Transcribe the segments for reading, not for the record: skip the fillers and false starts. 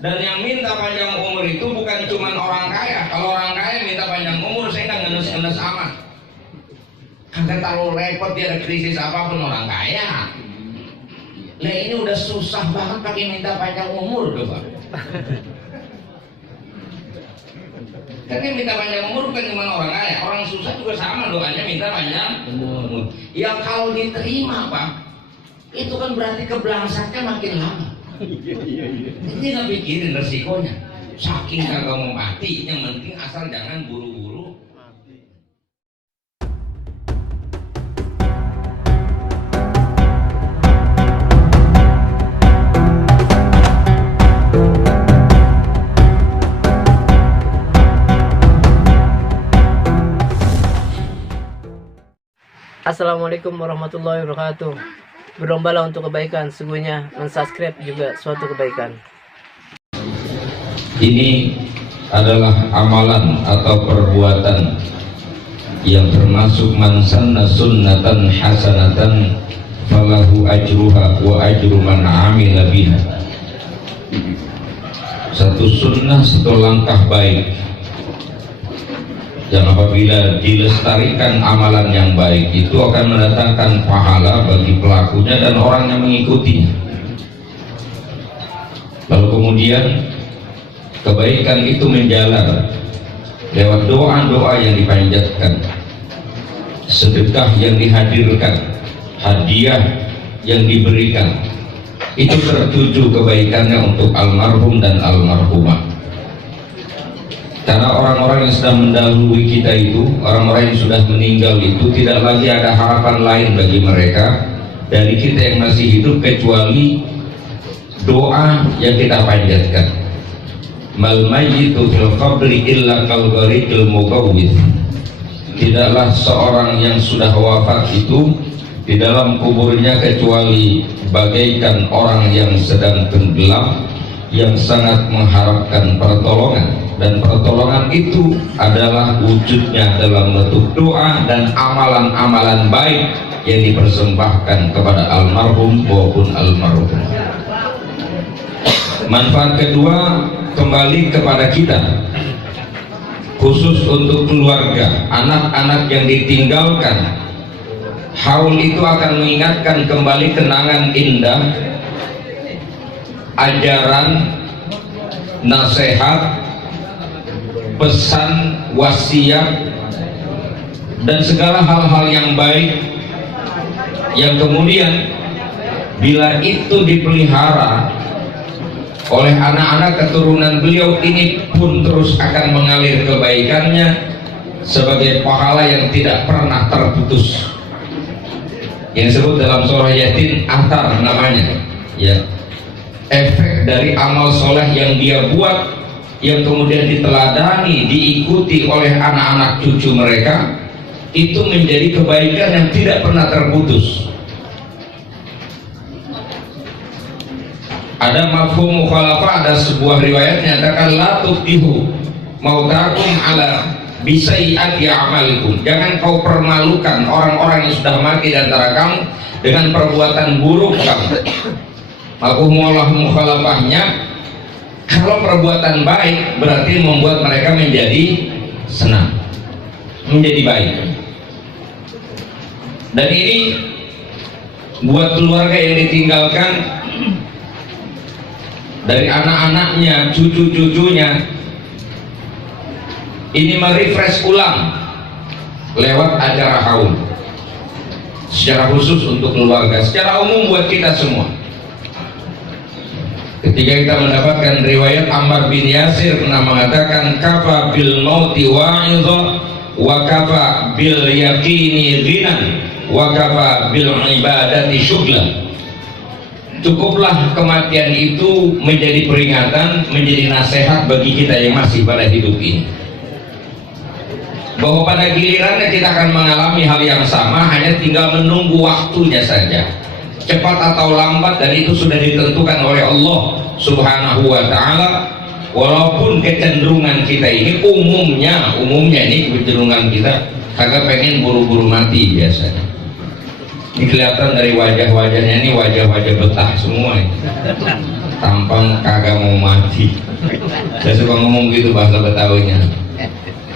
Dan yang minta panjang umur itu bukan cuma orang kaya. Kalau orang kaya minta panjang umur, saya nggak ngenes-ngenes amat. Kagak terlalu repot, dia ada krisis apapun orang kaya. Lah ini udah susah banget pakai minta panjang umur coba. Karena minta panjang umur bukan cuma orang kaya, orang susah juga sama doanya minta panjang umur. Ya kalau diterima Pak, itu kan berarti kebelangsaknya makin lama. Ini nggak pikirin resikonya. Saking kagak mau mati, yang penting asal jangan buru-buru. Assalamualaikum warahmatullahi wabarakatuh. Berlombalah untuk kebaikan, sesungguhnya mensubscribe juga suatu kebaikan. Ini adalah amalan atau perbuatan yang termasuk man sanna sunnatan hasanatan falahu ajruha wa ajru man amila biha. Satu sunnah, satu langkah baik yang apabila dilestarikan amalan yang baik itu akan mendatangkan pahala bagi pelakunya dan orang yang mengikutinya. Lalu kemudian kebaikan itu menjalar lewat doa-doa yang dipanjatkan, sedekah yang dihadirkan, hadiah yang diberikan, itu tertuju kebaikannya untuk almarhum dan almarhumah. Karena orang-orang yang sudah mendahului kita itu, orang-orang yang sudah meninggal itu, tidak lagi ada harapan lain bagi mereka dari kita yang masih hidup kecuali doa yang kita panjatkan. Mal mayyitu fil qabri illa kal gharikil mugawwith. Tidaklah seorang yang sudah wafat itu di dalam kuburnya kecuali bagaikan orang yang sedang tenggelam, yang sangat mengharapkan pertolongan, dan pertolongan itu adalah wujudnya dalam bentuk doa dan amalan-amalan baik yang dipersembahkan kepada almarhum maupun almarhum. Manfaat kedua kembali kepada kita, khusus untuk keluarga, anak-anak yang ditinggalkan. Haul itu akan mengingatkan kembali kenangan indah, ajaran, nasihat, pesan, wasiat, dan segala hal-hal yang baik yang kemudian bila itu dipelihara oleh anak-anak keturunan beliau, ini pun terus akan mengalir kebaikannya sebagai pahala yang tidak pernah terputus, yang disebut dalam surah Yasin athar namanya, ya, efek dari amal soleh yang dia buat, yang kemudian diteladani, diikuti oleh anak-anak cucu mereka, itu menjadi kebaikan yang tidak pernah terputus. Ada mafhum mukhalafah, ada sebuah riwayat menyatakan la tuftihu mautakum ala bisai'ati a'malikum. Jangan kau permalukan orang-orang yang sudah mati di antara kamu dengan perbuatan buruk kamu. Mafhum mukhalafahnya, kalau perbuatan baik berarti membuat mereka menjadi senang, menjadi baik. Dan ini buat keluarga yang ditinggalkan dari anak-anaknya, cucu-cucunya, ini merefresh ulang lewat acara haul, secara khusus untuk keluarga, secara umum buat kita semua. Ketika kita mendapatkan riwayat Ammar bin Yasir pernah mengatakan, kafa bil mauti wa'idha wa kafa bil yaqini ghinan wa kafa bil ibadati syughlan. Cukuplah kematian itu menjadi peringatan, menjadi nasihat bagi kita yang masih pada hidup ini, bahwa pada gilirannya kita akan mengalami hal yang sama, hanya tinggal menunggu waktunya saja, cepat atau lambat, dan itu sudah ditentukan oleh Allah Subhanahu wa ta'ala. Walaupun kecenderungan kita ini umumnya ini kecenderungan kita kagak pengen buru-buru mati biasanya. Ini kelihatan dari wajah-wajahnya, ini wajah-wajah betah semua ini. Tampang kagak mau mati. mati. Saya suka ngomong gitu bahasa Betawinya.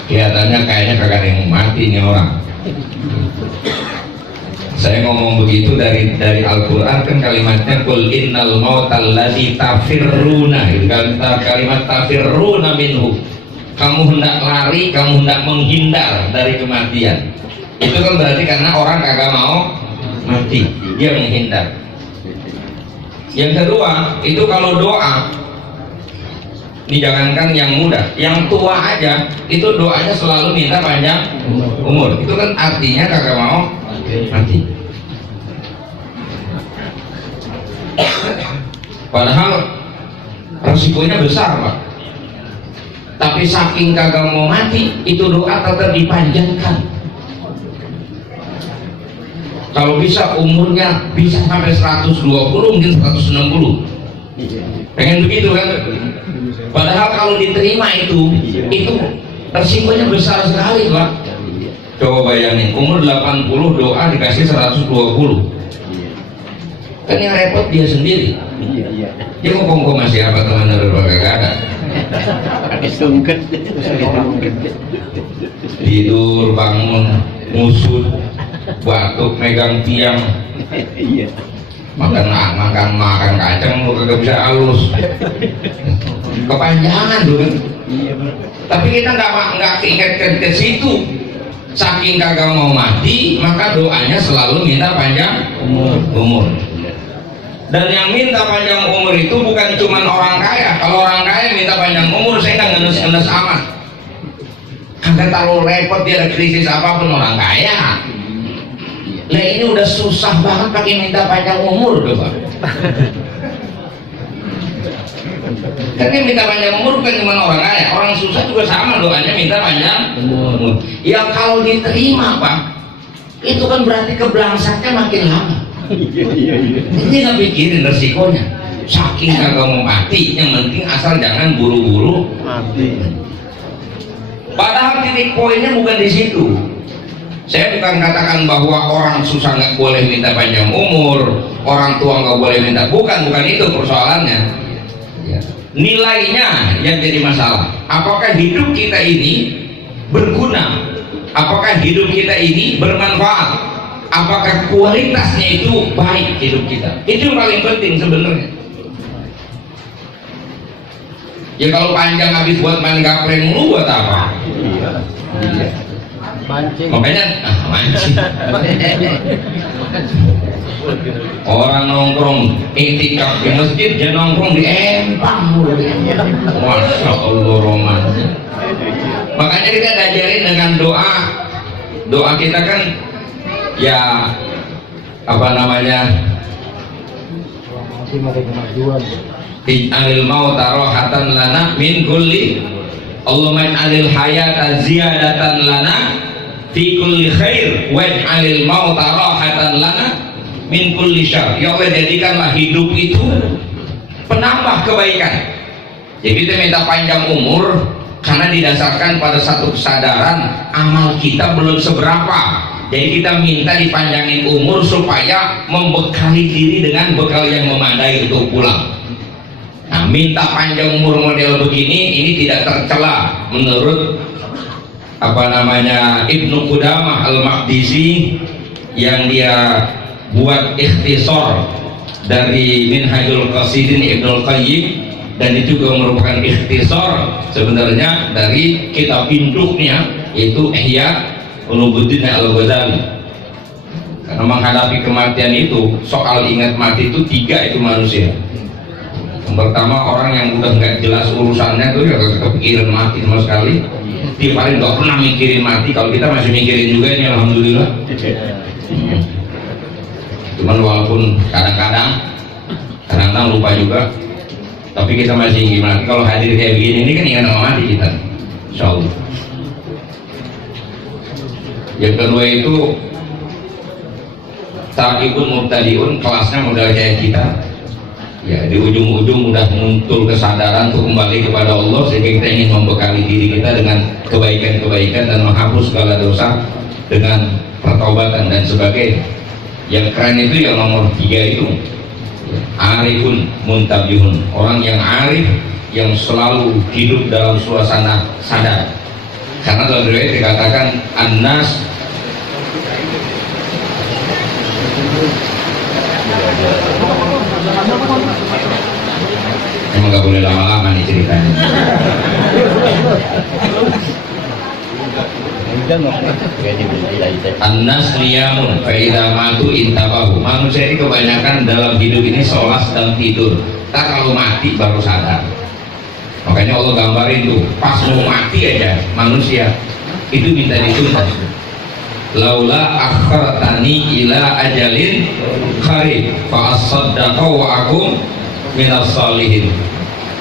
Kelihatannya kayaknya kagak ada yang mau mati nih orang. Saya ngomong begitu dari Al-Quran kan kalimatnya qul innal mautal ladzi tafirruna, itu kalimat tafirruna minhu. Kamu hendak lari, kamu hendak menghindar dari kematian. Itu kan berarti karena orang kagak mau mati, dia menghindar. Yang kedua, itu kalau doa, ini jangankan yang muda, yang tua aja, itu doanya selalu minta panjang umur. Itu kan artinya kagak mau mati. Padahal resikonya besar, Pak. Tapi saking kagak mau mati, itu doa tetap dipanjangkan. Kalau bisa umurnya bisa sampai 120, mungkin 160. Pengen begitu kan? Padahal kalau diterima itu resikonya besar sekali, Pak. Coba bayangin, umur 80 doa dikasih 120. Kan yang repot dia sendiri. Dia ngomong masih apa teman berbagai ada. Tidur, bangun, ngusut, batuk, megang tiang, makan kacang lu kagak bisa halus, kepanjangan tuh kan. Tapi kita nggak keinget ke situ. Saking kagak mau mati, maka doanya selalu minta panjang umur. Dan yang minta panjang umur itu bukan cuma orang kaya. Kalau orang kaya minta panjang umur, saya nggak ngenes-ngenes amat. Kagak terlalu repot, dia ada krisis apapun orang kaya. Lah ini udah susah banget pakai minta panjang umur tuh, Pak. Karena minta panjang umur bukan cuma orang kaya, orang susah juga sama doanya minta panjang umur. Yang kalau diterima, Pak, itu kan berarti kebelangsaknya makin lama. Ini nggak pikirin resikonya. Saking kagak mau mati, yang penting asal jangan buru-buru mati. Padahal titik poinnya bukan di situ. Saya bukan katakan bahwa orang susah nggak boleh minta panjang umur, orang tua nggak boleh minta, bukan itu persoalannya. Ya. Nilainya yang jadi masalah. Apakah hidup kita ini berguna? Apakah hidup kita ini bermanfaat? Apakah kualitasnya itu baik hidup kita? Itu yang paling penting sebenarnya. Ya kalau panjang habis buat main gapleng mulu buat apa? Mancing. Makanya mancing. Orang nongkrong itikaf di masjid, dia nongkrong di empang mulu. Masya Allah romantis. Makanya kita diajarin dengan doa kita kan ya apa namanya, ij'alil mauta rohatan lana min kulli, Allahumma ij'alil hayata ziyadatan lana fi kulli khair waj'alil mauta rohatan lana min kulli syarr. Ya Allah, jadikanlah hidup itu penambah kebaikan. Jadi kita minta panjang umur karena didasarkan pada satu kesadaran amal kita belum seberapa. Jadi kita minta dipanjangin umur supaya membekali diri dengan bekal yang memadai untuk pulang. Nah, minta panjang umur model begini ini tidak tercela menurut apa namanya Ibnu Qudamah Al-Maqdisi yang dia buat ikhtisar dari Minhajul Qasidin Ibnu Qayyim, dan itu juga merupakan ikhtisar sebenarnya dari kitab induknya yaitu Ihya Ulumuddin Al-Ghazali. Karena menghadapi kematian itu, soal ingat mati itu tiga itu manusia. Yang pertama orang yang udah nggak jelas urusannya tuh ya kepikiran mati sama sekali. Dia paling nggak pernah mikirin mati. Kalau kita masih mikirin juga ini alhamdulillah. Cuman walaupun kadang-kadang lupa juga, tapi kita masih ingin mati. Kalau hadir kayak begini ini kan ingat sama mati kita, insya Allah. Yang kedua itu ta'ibun mubtadiun, kelasnya modal kayak kita. Ya, di ujung-ujung udah muncul kesadaran untuk kembali kepada Allah, sehingga kita ingin membekali diri kita dengan kebaikan-kebaikan dan menghapus segala dosa dengan pertaubatan dan sebagainya. Yang keren itu yang nomor 3 itu arifun muntabihun, orang yang arif yang selalu hidup dalam suasana sadar. Karena dalam riwayat dikatakan An-nas emang gak boleh lama-lama nih ceritanya. An-nas liyamun fa'idha matu intabahu. Manusia ini kebanyakan dalam hidup ini seolah sedang tidur, tak kalau mati baru sadar. Makanya Allah gambarin tuh pas mau mati aja manusia itu minta ditunda. Laula akhartani ila ajalin qarib fa asaddaqa wa akum minas salihin.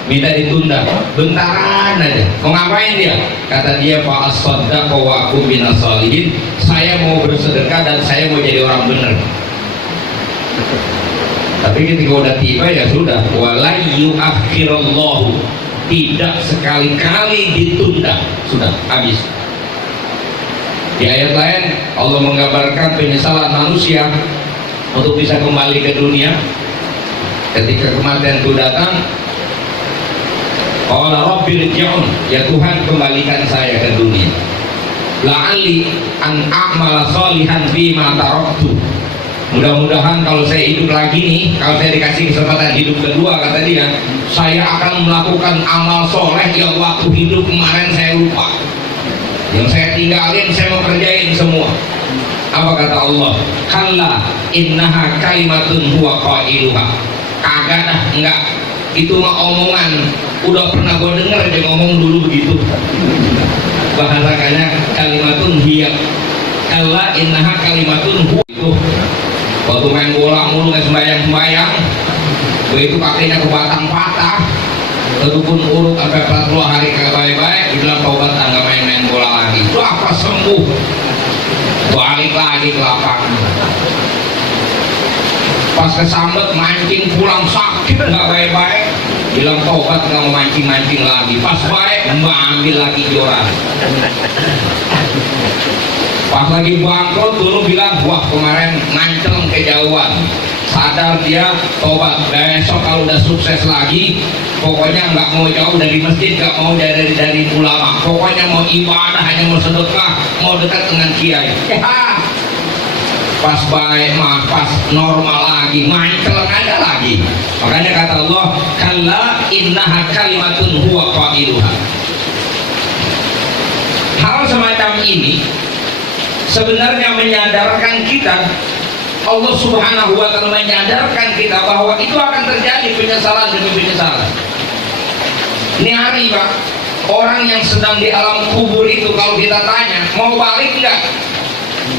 Minta ditunda bentaran aja. Mau ngapain dia? Kata dia fa asaddaqa wa akum minas salihin. Saya mau bersedekah dan saya mau jadi orang benar. Tapi ketika udah tiba ya sudah, wala yuakhirallahu, tidak sekali-kali ditunda, sudah habis. Di ayat lain Allah menggambarkan penyesalan manusia untuk bisa kembali ke dunia ketika kematian itu datang. Qala rabbil irji'un, ya Tuhan kembalikan saya ke dunia, la'alli an a'mala shalihan fima taraktu. Mudah-mudahan kalau saya hidup lagi nih, kalau saya dikasih kesempatan hidup kedua, kata dia, saya akan melakukan amal soleh yang waktu hidup kemarin saya lupa, yang saya tinggalin, saya mau kerjain semua. Apa kata Allah? Kalla innaha kalimatun huwa qailuha. Kagak dah, enggak, itu mah omongan, udah pernah gue denger dia ngomong dulu begitu. Bahasannya kalimatun hiya. Kalla innaha kalimatun huwa. Itu waktu main bola mulu nggak sembayang, begitu kakinya ke batang patah, kedukun urut sampai 40 hari kagak baik-baik, dibilang taubat nggak main-main bola lagi. Itu apa sembuh, balik lagi ke lapangan. Pas kesambet mancing pulang sakit nggak baik-baik, bilang taubat nggak mau mancing-mancing lagi. Pas baik ambil lagi joran. Pas lagi bangkrut dulu bilang, wah kemarin nanceng kejauhan. Sadar dia, tobat. Besok kalau udah sukses lagi, pokoknya nggak mau jauh dari masjid, nggak mau dari ulama. Pokoknya mau ibadah, hanya mau sedekah, mau dekat dengan kiai. Pas baik mah, pas normal lagi, manceleng ada lagi. Makanya kata Allah, kalla innaha kalimatun huwa qailuha. Hal semacam ini sebenarnya menyadarkan kita, Allah Subhanahu wa ta'ala menyadarkan kita bahwa itu akan terjadi penyesalan demi penyesalan. Ini hari Pak, orang yang sedang di alam kubur itu kalau kita tanya mau balik enggak,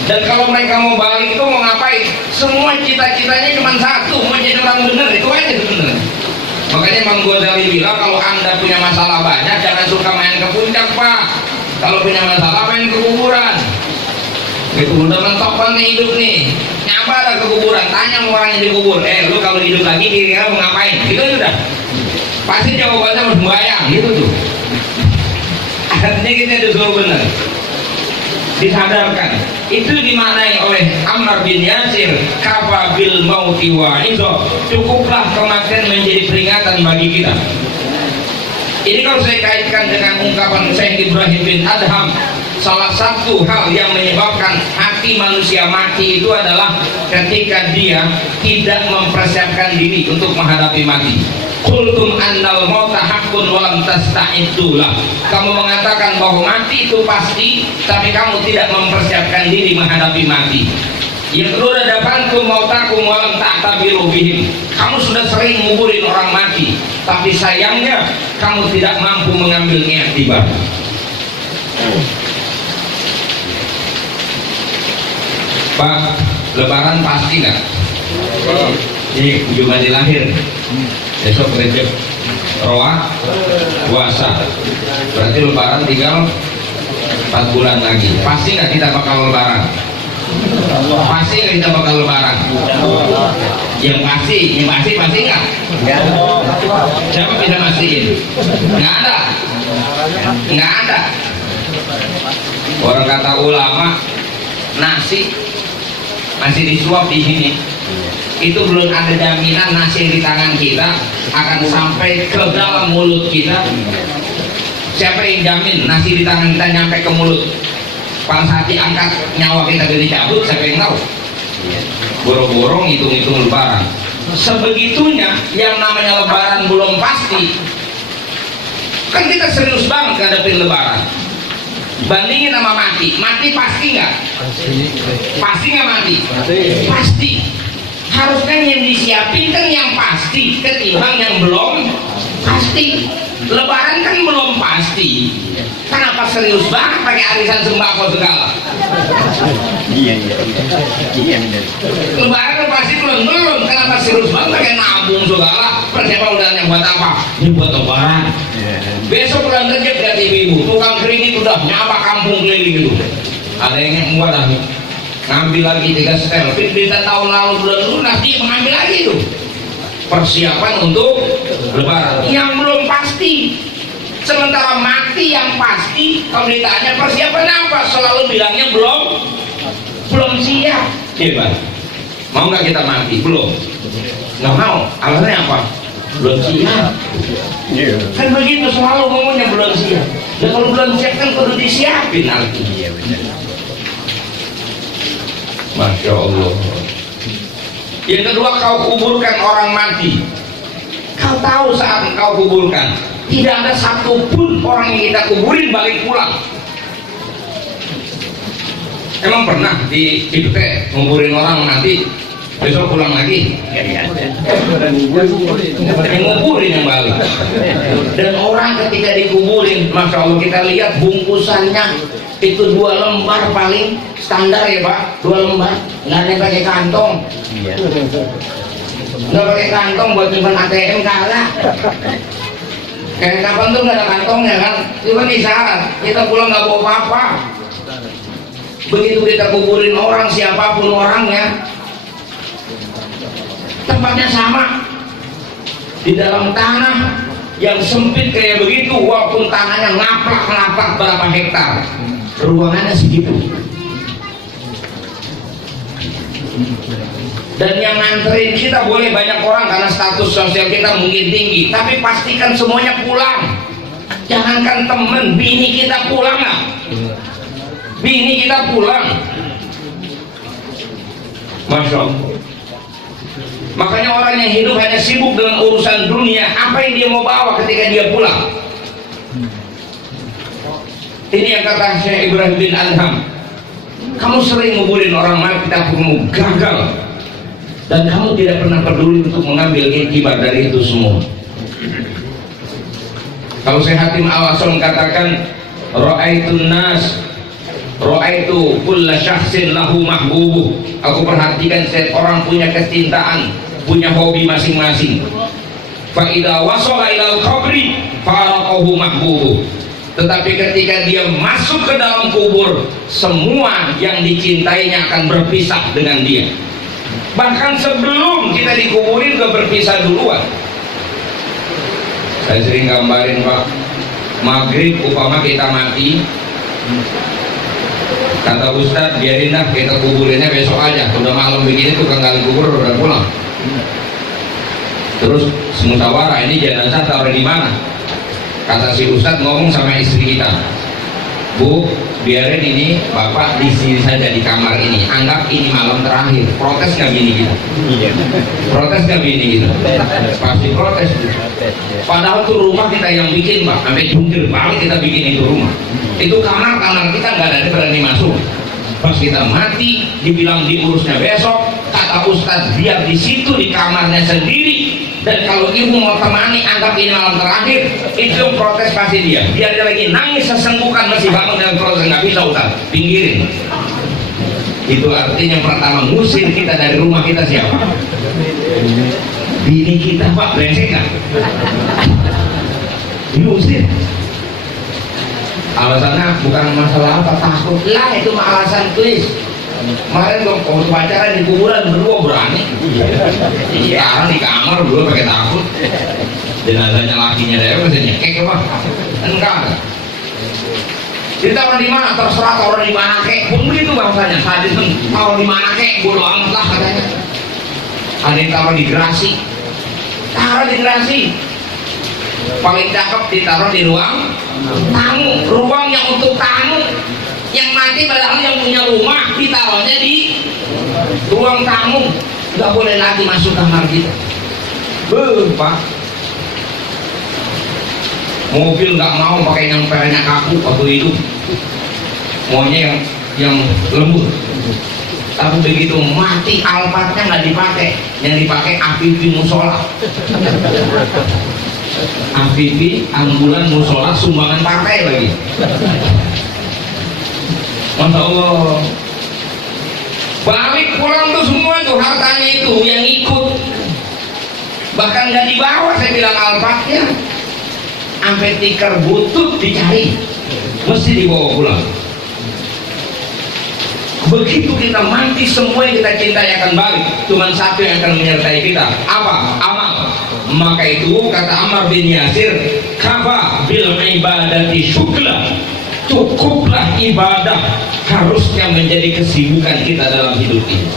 dan kalau mereka mau balik itu mau ngapain, semua cita-citanya cuma satu, mau jadi orang benar, itu aja sebenarnya. Makanya Imam Ghazali bilang kalau anda punya masalah banyak jangan suka main ke puncak Pak, kalau punya masalah main ke kuburan. Itu udah mentok banget hidup nih, nyapa ada ke kuburan, tanya sama orang yang dikubur, lu kalau hidup lagi kira-kira mau ngapain? Gitu sudah, pasti jawabannya harus sembahyang, gitu tuh. Artinya kita disuruh benar, disadarkan. Itu dimaknai oleh Ammar bin Yasir, kafa bil mauti wa'izo, cukuplah kematian menjadi peringatan bagi kita. Ini kalau saya kaitkan dengan ungkapan Syekh Ibrahim bin Adham, salah satu hal yang menyebabkan hati manusia mati itu adalah ketika dia tidak mempersiapkan diri untuk menghadapi mati. Qultum annal mauta haqqun wa lam tasta'iddulah. Kamu mengatakan bahwa mati itu pasti, tapi kamu tidak mempersiapkan diri menghadapi mati. Yang kedua, dafantum mautakum wa lam ta'tabiru bihim. Kamu sudah sering nguburin orang mati, tapi sayangnya kamu tidak mampu mengambil i'tibar. Pak, lebaran pasti nggak? Ini kunjungan di lahir. Besok Rejab Roa puasa. Berarti lebaran tinggal 4 bulan lagi. Pasti nggak kita bakal lebaran? Pasti nggak kita bakal lebaran? Yang pasti nggak? Siapa bisa mastiin? Nggak ada. Nggak ada. Orang kata ulama, nasi masih disuap di sini, itu belum ada jaminan nasi di tangan kita akan sampai ke dalam mulut kita. Siapa yang jamin nasi di tangan kita nyampe ke mulut? Pada saat diangkat nyawa kita jadi cabut, siapa yang tahu? Boro-boro ngitung-ngitung lebaran. Sebegitunya yang namanya lebaran belum pasti. Kan kita serius banget ngadepin lebaran. Bandingin sama mati pasti nggak? Pasti nggak mati? Pasti. Harusnya yang disiapin kan yang pasti ketimbang yang belum pasti. Lebaran kan belum pasti. Kenapa serius banget pakai arisan sembako segala? Iya. Lebaran pasti belum. Kenapa serius banget pakai nabung segala? Persiapan udahnya buat apa? Ini buat lebaran. Besok bulan kerja berarti ibu tukang keringet udah nyapa kampung keliling itu. Ada yang buat lagi ngambil lagi 3 setel. Kita tahun lalu bulan lunas dia mengambil lagi itu. Persiapan untuk lebaran yang belum pasti. Sementara mati yang pasti. Kalau ditanya persiapan apa, selalu bilangnya belum siap. Hebat. Mau nggak kita mati? Belum. Nggak mau. Alasannya apa? Belum siap. Kan begitu selalu ngomongnya belum siap. Ya kalau belum siap kan perlu disiapin nanti. Masya Allah. Yang kedua, kau kuburkan orang mati. Kau tahu saat kau kuburkan tidak ada satupun orang yang kita kuburin balik pulang. Emang pernah di itu teh nguburin orang mati besok pulang lagi? Nguburin yang balik. Dan orang ketika dikuburin, Masya Allah, kita lihat bungkusannya itu 2 lembar paling standar ya Pak, 2 lembar, nggak ada yang pakai kantong. Nggak pakai kantong buat nyimpan ATM kalah. Kayak kapan tuh nggak ada kantongnya kan? Itu kan isyarat kita pulang nggak bawa apa-apa. Begitu kita kuburin orang, siapapun orangnya, tempatnya sama di dalam tanah yang sempit kayak begitu, walaupun tanahnya ngaplak berapa hektar, ruangannya segitu. Dan yang nganterin kita boleh banyak orang karena status sosial kita mungkin tinggi, tapi pastikan semuanya pulang. Jangankan temen, bini kita pulang nggak? Bini kita pulang. Masya Allah. Makanya orang yang hidup hanya sibuk dengan urusan dunia, apa yang dia mau bawa ketika dia pulang? Ini yang kata Syekh Ibrahim bin Adham, kamu sering nguburin orang mati tapi kamu gagal, dan kamu tidak pernah peduli untuk mengambil iktibar dari itu semua. Kalau Syekh Hatim Al-Asram katakan, ra'aitun nas, ra'aitu kulla syakhsin lahu mahbubuh. Aku perhatikan setiap orang punya kecintaan, punya hobi masing-masing. Fa idza wasala ilal qabri faraqahu mahbubuh. Tetapi ketika dia masuk ke dalam kubur, semua yang dicintainya akan berpisah dengan dia. Bahkan sebelum kita dikuburin udah berpisah duluan. Saya sering gambarin Pak, maghrib upama kita mati, kata Ustadz biarin dah kita kuburinnya besok aja, udah malam begini tukang gali kubur udah pulang. Terus semusyawarah, ini jenazah taruh di mana? Kata si Ustadz ngomong sama istri kita, Bu, biarin ini bapak di sini saja di kamar ini, anggap ini malam terakhir. Protes nggak bini gitu? Protes nggak bini gitu? Pasti protes. Padahal tuh rumah kita yang bikin Pak, sampai jungkir balik kita bikin itu rumah. Itu kamar kita nggak ada yang berani masuk. Pas kita mati, dibilang diurusnya besok, kata Ustadz biar di situ di kamarnya sendiri. Dan kalau ibu mau temani, anggap ini malam terakhir. Itu yang protes pasti dia. Biar dia lagi nangis sesenggukan masih bangun dengan protes, nggak bisa Ustadz, pinggirin. Itu artinya pertama ngusir kita dari rumah kita siapa? Bini kita Pak, brengsek nggak? Diusir. Alasannya bukan masalah apa, takut lah, itu mah alasan klis. Kemarin gue waktu pacaran di kuburan berdua berani. Sekarang di kamar berdua pakai takut. Jenazahnya lakinya dia masih nyekek apa? Enggak. Ditaruh di mana? Terserah taruh di mana kek. Pun begitu bahasanya. Sadis pun taruh di mana kek. Bodoh amat lah katanya. ada yang taruh di gerasi, paling cakep ditaruh di ruang tamu, ruang yang untuk tamu, yang mati padahal yang punya rumah ditaruhnya di ruang tamu, nggak boleh lagi masuk kamar kita. Pak, mobil nggak mau pakai yang pelenya kaku waktu hidup, maunya yang lembut. Tapi begitu mati Alphardnya nggak dipakai, yang dipakai APV musola, APV ambulan musola sumbangan partai lagi. Masya Allah, balik pulang tuh semua tuh hartanya itu yang ikut, bahkan nggak dibawa. Saya bilang Alphardnya sampai tikar butut dicari, mesti dibawa pulang. Begitu kita mati, semua yang kita cintai akan balik. Cuman satu yang akan menyertai kita, apa? Amal. Maka itu kata Ammar bin Yasir, kafa bil ibadati syughla, cukuplah ibadah harusnya menjadi kesibukan kita dalam hidup ini.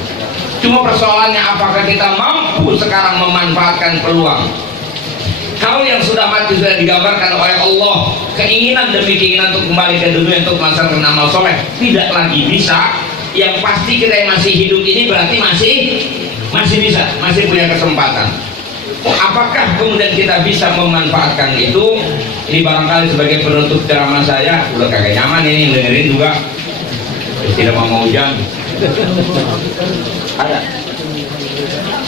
Cuma persoalannya apakah kita mampu sekarang memanfaatkan peluang. Kalau yang sudah mati sudah digambarkan oleh Allah, keinginan demi keinginan untuk kembali ke dunia untuk melaksanakan amal soleh tidak lagi bisa. Yang pasti kita yang masih hidup ini berarti masih bisa, masih punya kesempatan. Apakah kemudian kita bisa memanfaatkan itu? Ini barangkali sebagai penutup ceramah saya, udah kagak nyaman ini dengerin juga, tidak mau hujan. Ada.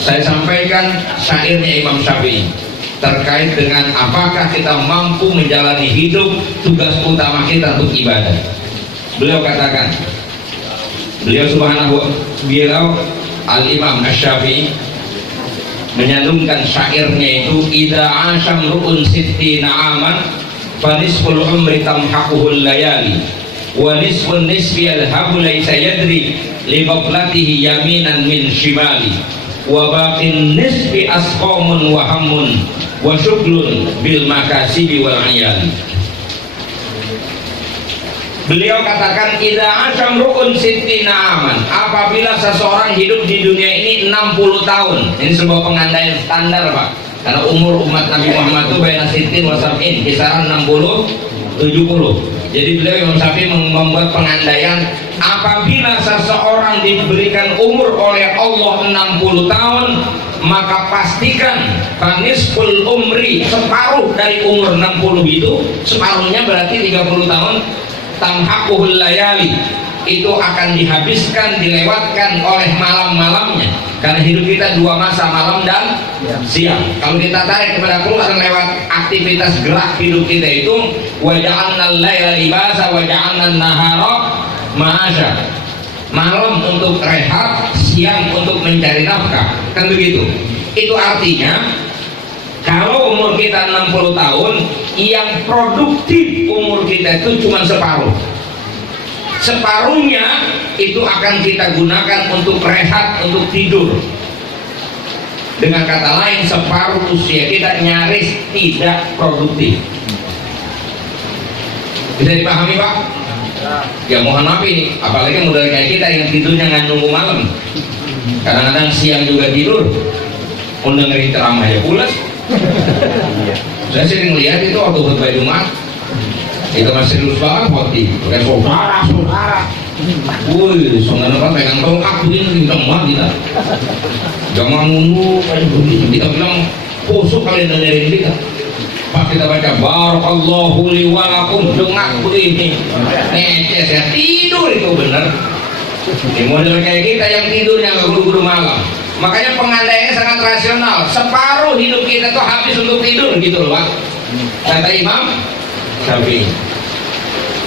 Saya sampaikan syairnya Imam Syafi'i terkait dengan apakah kita mampu menjalani hidup tugas utama kita untuk ibadah. Beliau katakan, beliau Al-Imam Asy-Syafi'i menyandungkan syairnya itu, idza asham ru'un sittina aman fa nisful umri tamhaquhul layali wa nisfun nisfi alhabu laysa yadri li ghaflatihi yaminan min shimali wa baqin nisfi asqamun wa hammun wa syughlun bil makasibi wal iyali. Beliau katakan, idza asham ru'un sittina aman, apabila seseorang hidup di dunia ini 60 tahun. Ini sebuah pengandaian standar, Pak, karena umur umat Nabi Muhammad itu baina sittin wa sab'in, kisaran 60 70. Jadi beliau Imam Syafi'i membuat pengandaian, apabila seseorang diberikan umur oleh Allah 60 tahun, maka pastikan fanisful umri, separuh dari umur 60 itu, separuhnya berarti 30 tahun, tamhaquhul layali, itu akan dihabiskan, dilewatkan oleh malam-malamnya. Karena hidup kita dua masa, malam dan siang. Kalau kita tarik kepada Quran lewat aktivitas gerak hidup kita itu, wa ja'alnal laila libasa wa ja'alnan nahara ma'asya, malam untuk rehat, siang untuk mencari nafkah, kan begitu. Itu artinya kalau umur kita 60 tahun, yang produktif umur kita itu cuma separuh. Separuhnya itu akan kita gunakan untuk rehat, untuk tidur. Dengan kata lain, separuh usia kita nyaris tidak produktif. Bisa dipahami, Pak? Ya mohon maaf ini, apalagi model kayak kita yang tidurnya nggak nunggu malam. Kadang-kadang siang juga tidur, dengerin ceramah ya pulas. Saya sering lihat itu waktu khutbah Jumat, itu masih serius banget waktu kayak saudara, wih, soalnya apa pegang tongkat begini kencang banget kita, jangan nunggu kayak begitu. Kita bilang khusus kalian dengerin kita, pas kita baca barakallahu li wa lakum, dengar begini, neces ya, tidur itu bener. Ini model kayak kita yang tidurnya nggak guru-guru malam. Makanya pengandaiannya sangat rasional. Separuh hidup kita tuh habis untuk tidur gitu loh, Pak. Kata Imam Syafi'i.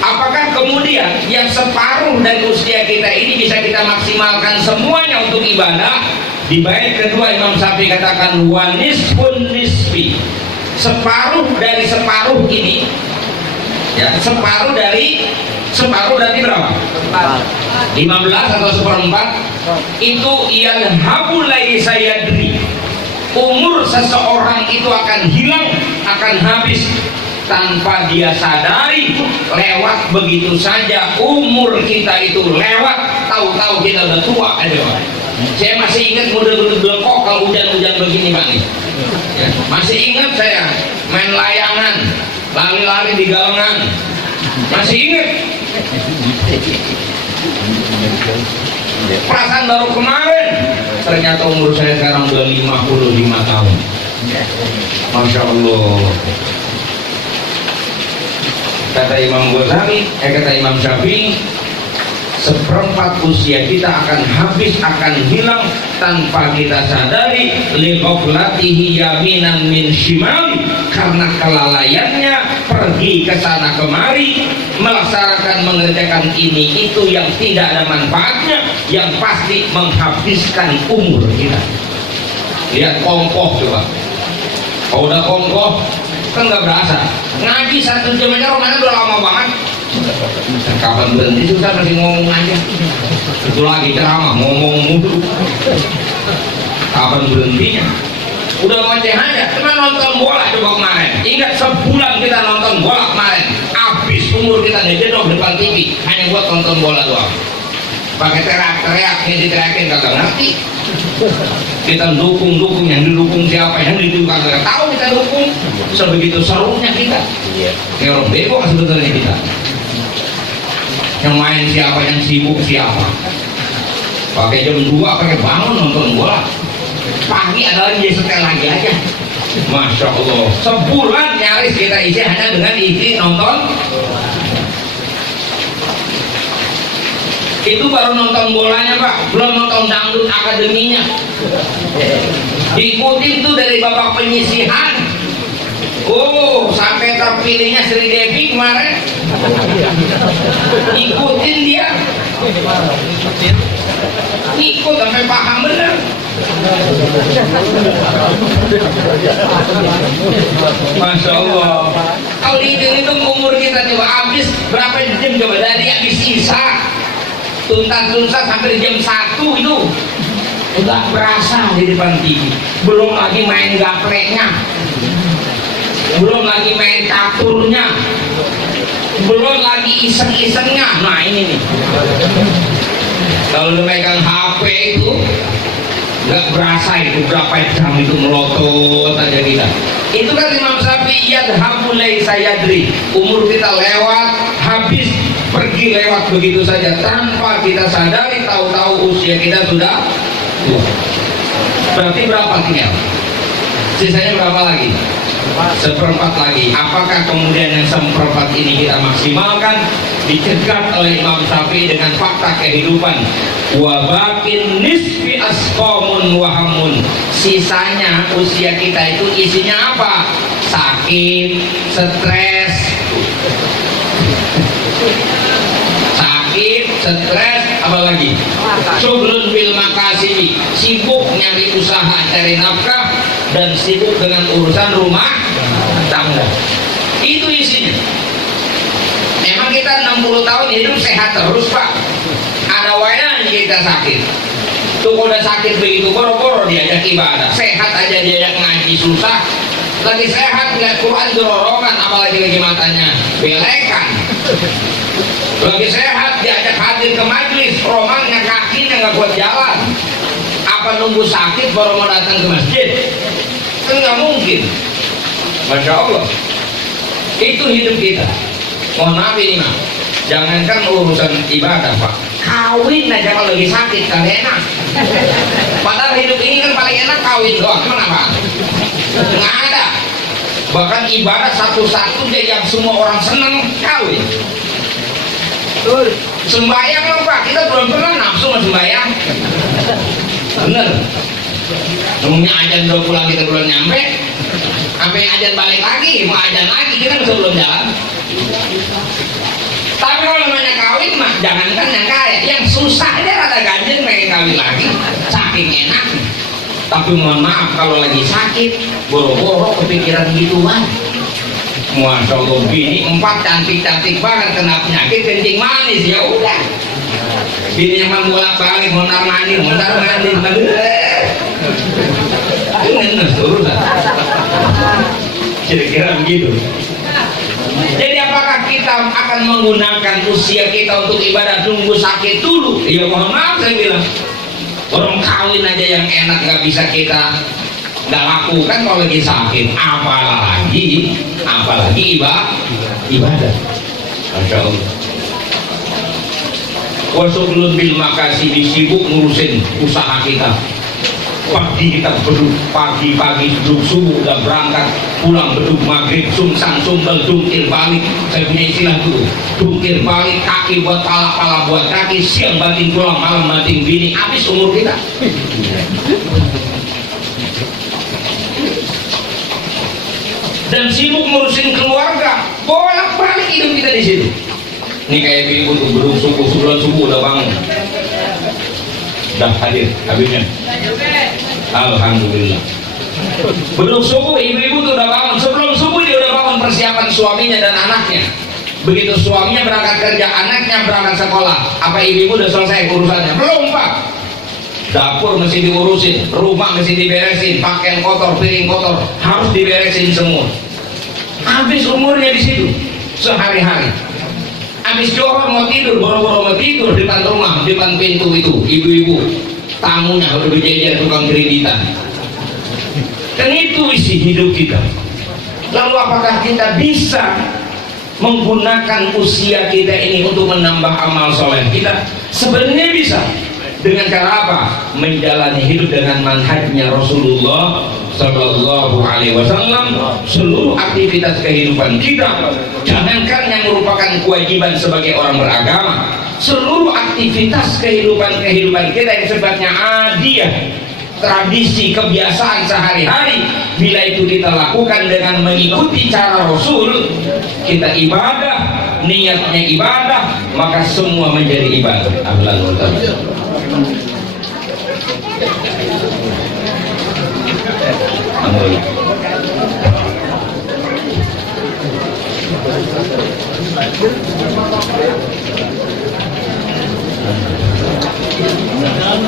Apakah kemudian yang separuh dari usia kita ini bisa kita maksimalkan semuanya untuk ibadah? Di bait kedua Imam Syafi'i katakan wa nisfun nisfi. Separuh dari separuh ini, ya, separuh dari berapa? 15 atau seperempat itu yang habulai sayadri, umur seseorang itu akan hilang, akan habis tanpa dia sadari, lewat begitu saja umur kita itu lewat, tahu-tahu kita udah tua aja. Saya masih ingat muda-muda belengkok kalau hujan-hujan begini Pak nih. Ya, masih ingat saya main layangan, lari-lari di galengan. Masih ingat. Perasaan baru kemarin, ternyata umur saya sekarang udah 55 tahun. Masya Allah. Kata Imam Ghazali, kata Imam Syafi'i, seperempat usia kita akan habis, akan hilang tanpa kita sadari, li ghaflatihi yaminan min shimali, karena kelalaiannya pergi ke sana kemari, melaksanakan mengerjakan ini itu yang tidak ada manfaatnya, yang pasti menghabiskan umur kita. Lihat kongkoh coba, kalau udah kongkoh kan nggak berasa. Ngaji 1 jam aja romannya udah lama banget. Kapan berhenti susah, masih ngomong aja. Itu lagi ceramah ngomong mulu. Kapan berhentinya? Udah ngoceh aja. Cuma nonton bola coba kemarin. Ingat sebulan kita nonton bola kemarin. Habis umur kita ngejedok depan TV hanya buat nonton bola doang. Pakai teriak-teriak, yang diteriakin kagak ngerti. Kita dukung yang didukung siapa, yang didukung kagak tahu kita dukung. Sebegitu serunya kita. Kayak orang bego sebetulnya kita. Yang main siapa, yang sibuk siapa. Pakai jam 2 pakai bangun nonton bola. Pagi ada lagi setel lagi aja. Masya Allah. Sebulan nyaris kita isi hanya dengan isi nonton. Itu baru nonton bolanya Pak, belum nonton dangdut akademinya. Diikutin tuh dari babak penyisihan. Oh, sampai terpilihnya Sri Devi kemarin. Ikutin dia. Ikut sampai paham bener. Masya Allah. Kalau dihitung umur kita coba habis berapa jam coba, dari habis sisa tuntas sampai jam 1 itu udah berasa di depan TV. Belum lagi main gapleknya, belum lagi main caturnya, belum lagi iseng-isengnya. Nah ini nih, kalau lu megang HP itu nggak berasa itu berapa jam itu melotot aja kita. Itu kan Imam Syafi'i, yadhabu laisa yadri, umur kita lewat habis, pergi lewat begitu saja tanpa kita sadari, tahu-tahu usia kita sudah tua. Berarti berapa tinggal? Sisanya berapa lagi? Seperempat lagi. Apakah kemudian yang seperempat ini kita maksimalkan? Dicegat oleh Imam Syafi'i dengan fakta kehidupan. Wa bakin nisfi asqamun wahamun. Sisanya usia kita itu isinya apa? Sakit, stres, stres, apa lagi? Syughlun bil makasibi, sibuk nyari usaha, cari nafkah, dan sibuk dengan urusan rumah tangga. Itu isinya. Memang kita 60 tahun hidup sehat terus Pak. Ada wayangnya kita sakit. Tuh kalau udah sakit begitu boro-boro diajak ibadah, sehat aja diajak ngaji susah. Lagi sehat nggak Quran dororokan, apalagi lagi matanya belekan. Lagi sehat diajak hadir ke majlis, romannya kakinya nggak kuat jalan. Apa nunggu sakit baru mau datang ke masjid? Kan nggak mungkin. Masya Allah. Itu hidup kita. Mohon maaf ini mah, jangankan urusan ibadah Pak, kawin aja kalau lagi sakit kan enak. Padahal hidup ini kan paling enak kawin doang. Kenapa? Nggak ada. Bahkan ibadah satu-satunya yang semua orang senang kawin. Sembayang loh Pak, kita belum pernah nafsu sama sembayang. Bener. Nunggunya ajan udah pulang kita belum nyampe, sampai ajan balik lagi, mau ajan lagi kita bisa belum jalan. Tapi kalau namanya kawin mah jangankan yang kaya, yang susah dia rada ganjen pengen kawin lagi, saking enak. Tapi mohon maaf kalau lagi sakit, boro-boro kepikiran gituan. Masya Allah, bini 4 cantik-cantik banget, kena penyakit kencing manis, ya udah. Bini yang bolak-balik mondar mandir, ini urusan. Kira-kira begitu. Jadi apakah kita akan menggunakan usia kita untuk ibadah nunggu sakit dulu? Ya mohon maaf saya bilang, Orang kawin aja yang enak nggak bisa kita nggak lakukan kalau lagi sakit, apalagi ibadah. Masya Allah. Wasyukrun bil makasih, sibuk ngurusin usaha kita. Pagi-pagi beduk subuh udah berangkat, pulang beduk maghrib, sumsang sumbel, dungkir balik. Saya punya istilah tuh, dungkir balik, kaki buat pala buat kaki, siang banting pulang, malam banting bini, habis umur kita. Dan sibuk ngurusin keluarga, bolak-balik hidup kita di situ. Ini kayak ibu tuh beduk subuh, sebelum subuh udah bangun, udah hadir habisnya. Alhamdulillah. Beduk subuh ibu-ibu tuh udah bangun, sebelum subuh dia udah bangun persiapan suaminya dan anaknya. Begitu suaminya berangkat kerja, anaknya berangkat sekolah, apa ibu-ibu udah selesai urusannya? Belum, Pak. Dapur mesti diurusin, rumah mesti diberesin, pakaian kotor, piring kotor harus diberesin semua. Habis umurnya di situ sehari-hari. Habis johor mau tidur, boro-boro mau tidur depan rumah, depan pintu itu ibu-ibu tamunya udah berjejer tukang kreditan. Dan itu isi hidup kita. Lalu apakah kita bisa menggunakan usia kita ini untuk menambah amal soleh kita? Sebenarnya bisa. Dengan cara apa? Menjalani hidup dengan manhajnya Rasulullah Sallallahu Alaihi Wasallam. Seluruh aktivitas kehidupan kita, jangankan yang merupakan kewajiban sebagai orang beragama, seluruh aktivitas kehidupan kita yang sifatnya adiyah, tradisi, kebiasaan sehari-hari, bila itu kita lakukan dengan mengikuti cara Rasul, kita ibadah, niatnya ibadah, maka semua menjadi ibadah. Ahlan wa sahlan.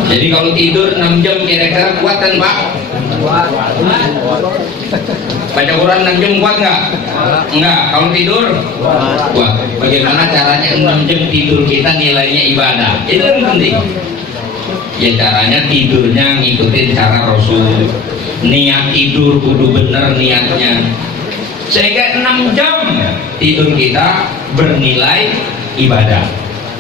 Jadi kalau tidur 6 jam kira-kira kuat kan Pak? Baca Quran 6 jam kuat nggak? Enggak. Kalau tidur kuat. Bagaimana caranya 6 jam tidur kita nilainya ibadah? Itu yang penting. Ya caranya tidurnya ngikutin cara Rasul. Niat tidur kudu bener niatnya. Sehingga 6 jam tidur kita bernilai ibadah.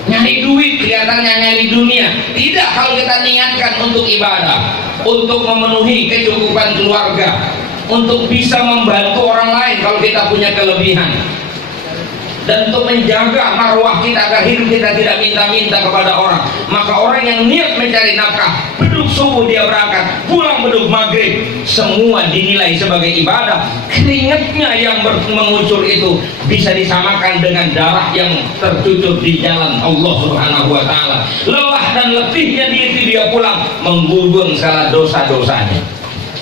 Nyari duit kelihatannya nyari dunia. Tidak, kalau kita niatkan untuk ibadah, untuk memenuhi kecukupan keluarga, untuk bisa membantu orang lain kalau kita punya kelebihan, dan untuk menjaga marwah kita agar hidup kita tidak minta-minta kepada orang, maka orang yang niat mencari nafkah, beduk subuh dia berangkat, pulang beduk maghrib, semua dinilai sebagai ibadah. Keringatnya yang mengucur itu bisa disamakan dengan darah yang tercucur di jalan Allah Subhanahu wa Ta'ala. Lelah dan letihnya dia pulang menggugurkan segala dosa-dosanya.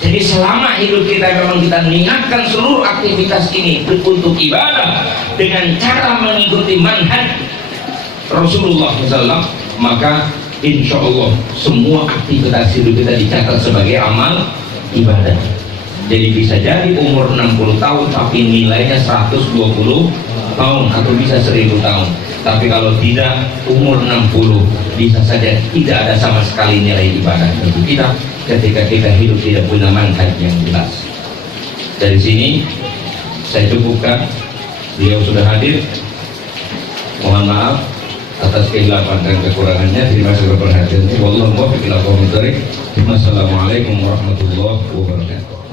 Jadi selama hidup kita memang kita niatkan seluruh aktivitas ini untuk ibadah dengan cara mengikuti manhaj Rasulullah SAW, maka insya Allah semua aktivitas hidup kita dicatat sebagai amal ibadah. Jadi bisa jadi umur 60 tahun tapi nilainya 120 tahun atau bisa 1000 tahun. Tapi kalau tidak, umur 60 bisa saja tidak ada sama sekali nilai ibadah bagi kita ketika kita hidup tidak punya manhaj yang jelas. Dari sini saya cukupkan, beliau sudah hadir. Mohon maaf atas kehilapan dan kekurangannya. Terima kasih atas perhatiannya. Wallahu muwaffiq ila aqwamit thoriq. Wassalamualaikum warahmatullahi wabarakatuh.